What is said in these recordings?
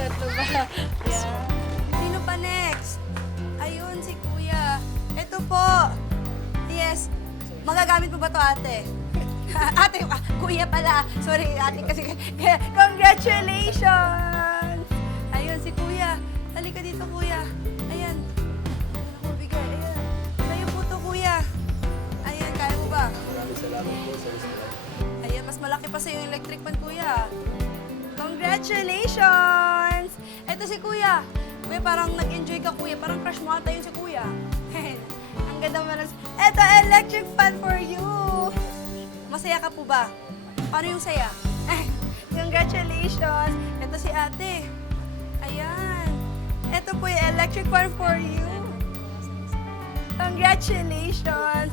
Tatlo ba? Yeah. Sino pa next? Ayun, si Kuya. Ito po. Yes. Magagamit mo ba to ate? Ate, Kuya pala. Sorry, ate kasi. Congratulations! Ayun, si Kuya. Halika dito, Kuya. Ayan. Ayan ako bigay. Ayan. Sa'yo po to, Kuya. Ayan, kaya mo ba? Maraming salamat po sa isla. Ayan, mas malaki pa sa'yo yung electric fan, Kuya. Congratulations! Ito si Kuya. Kuya, parang nag-enjoy ka, Kuya. Parang crush mo ata yun si Kuya. Ang ganda mo. Ito, electric fan for you. Masaya ka po ba? Paano yung saya? Congratulations! Ito si ate. Ayan. Ito po yung electric fan for you. Congratulations!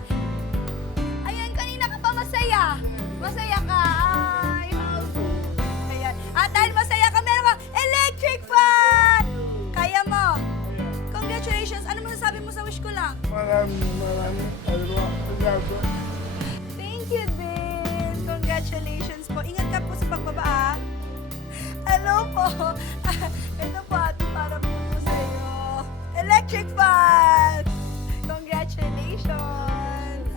Ayan, kanina ka pa masaya. Masaya ka. Ay, ayan. At dahil masaya ka, meron ka electric fan! Kaya mo. Congratulations. Ano masasabi mo sa wish ko lang? Maraming salamat. Thank you din. Congratulations po. Ingat ka po sa pagbaba, ah. Hello po. Ito po, ate, para po ito sa iyo. Electric fan! Congratulations!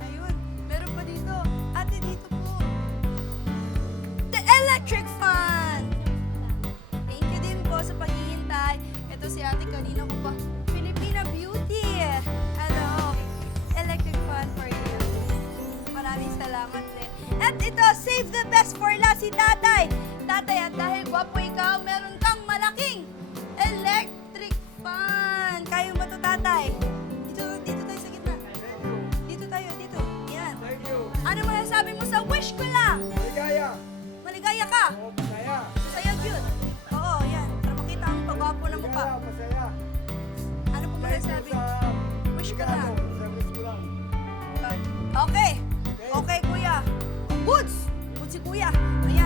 Ayun, meron pa dito. Ate, dito po. The electric fan! Thank you din po sa paghihintay. Ito si ate, kanina ko pa. Filipina Beauty! Ano, electric fan for you. Maraming salamat din. At ito, save the best for last, si Tatay. Tatay, at dahil gwapo ikaw, meron kang malaking electric fan. Kaya mo to, Tatay? Dito tayo sa gitna. Dito tayo, dito. Yan. Thank you. Ano masasabi mo sa wish ko lang? Maligaya. Maligaya ka. Oo, masaya. Masaya yun. Oo, yan. Para makita ang pagwapo ng mukha. Masaya, masaya. Ano po masasabi? Wish ko lang. Sa wish ko lang. Okay. Okay, kuya. Goods. Goods si kuya. Ayan.